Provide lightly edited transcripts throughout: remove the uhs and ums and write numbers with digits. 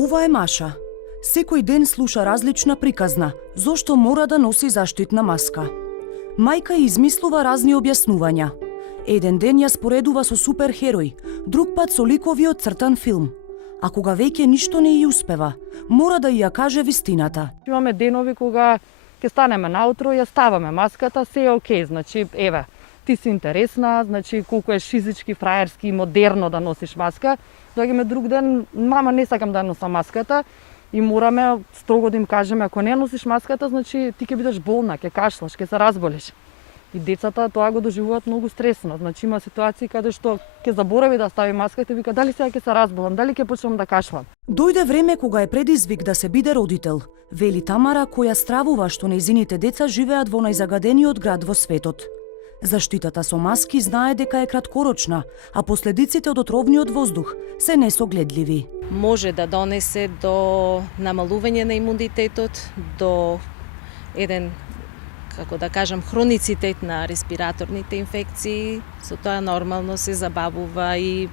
Ова е Маша. Секој ден слуша различна приказна зошто мора да носи заштитна маска. Мајка ја измислува разни објаснувања. Еден ден ја споредува со суперхерој, друг пат со ликови од цртан филм. А кога веќе ништо не ја успева, мора да ја каже вистината. Имаме денови кога ќе станеме наутро, ја ставаме маската, се е окей, значи еве, ти си интересна, значи колку е физички, фраерски и модерно да носиш маска. Доаѓаме друг ден, мама не сакам да носам маската и мораме строго да им кажеме ако не носиш маската, значи ти ќе бидеш болна, ќе кашлаш, ќе се разболеш. И децата тоа го доживуваат многу стресно. Значи има ситуации каде што ќе заборави да стави маската и вика дали сега ќе се разболам, дали ќе почнам да кашлам. Дојде време кога е предизвик да се биде родител, вели Тамара, која стравува што нејзините деца живеат во најзагадениот град во светот. Заштитата со маски знае дека е краткорочна, а последиците од отровниот воздух се несогледливи. Може да донесе до намалување на имунитетот, до еден, како да кажам, хроницитет на респираторните инфекции. Со тоа нормално се забавува и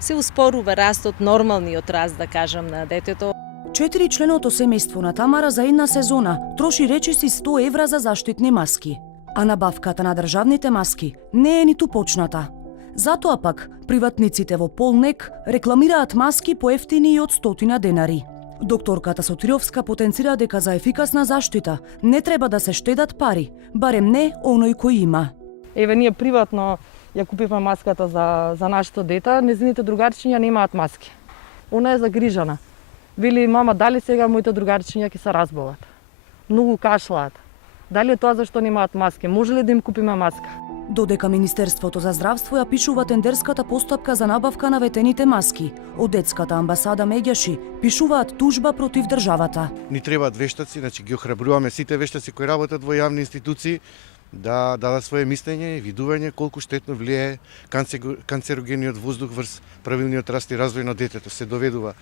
се успорува растот, нормалниот раст, да кажам, на детето. 4-членото семејство на Тамара за една сезона троши речиси 100 евра за заштитни маски. А набавката на државните маски не е ниту почната. Затоа пак, приватниците во Полнек рекламираат маски поевтини и од 100 денари. Докторката Сотировска потенцира дека за ефикасна заштита не треба да се штедат пари, барем не оној кој има. Еве, ние приватно ја купивме маската за нашето дете, незините другарчиња немаат маски. Она е загрижана. Вели, мама, дали сега моите другарчиња ќе се разболат? Многу кашлаат. Дали е тоа зашто немаат маски? Може ли да им купиме маска? Додека Министерството за здравство ја пишува тендерската постапка за набавка на ветените маски, од детската амбасада Меѓаши пишуваат тужба против државата. Ни требаат вештаци, значи ги охрабруваме сите вештаци кои работат во јавни институции да дадат свое мислење и видување колку штетно влијае канцерогениот воздух врз правилниот раст и развој на детето. Се доведува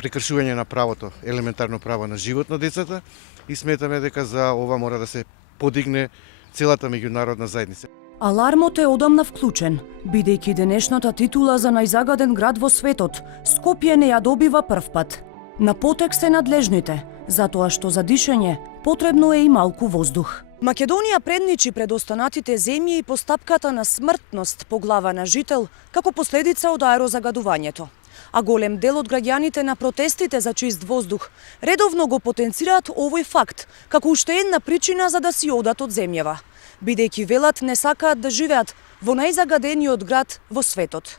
прекршување на правото, елементарно право на живот на децата и сметаме дека за ова мора да се подигне целата меѓународна заедница. Алармот е одамна вклучен, бидејќи денешната титула за најзагаден град во светот, Скопје не ја добива првпат. На потек се надлежните, затоа што за дишење потребно е и малку воздух. Македонија предничи пред останатите земји и постапката на смртност по глава на жител како последица од аерозагадувањето. А голем дел од граѓаните на протестите за чист воздух редовно го потенцираат овој факт како уште една причина за да си одат од земјава, бидејќи велат не сакаат да живеат во најзагадениот град во светот.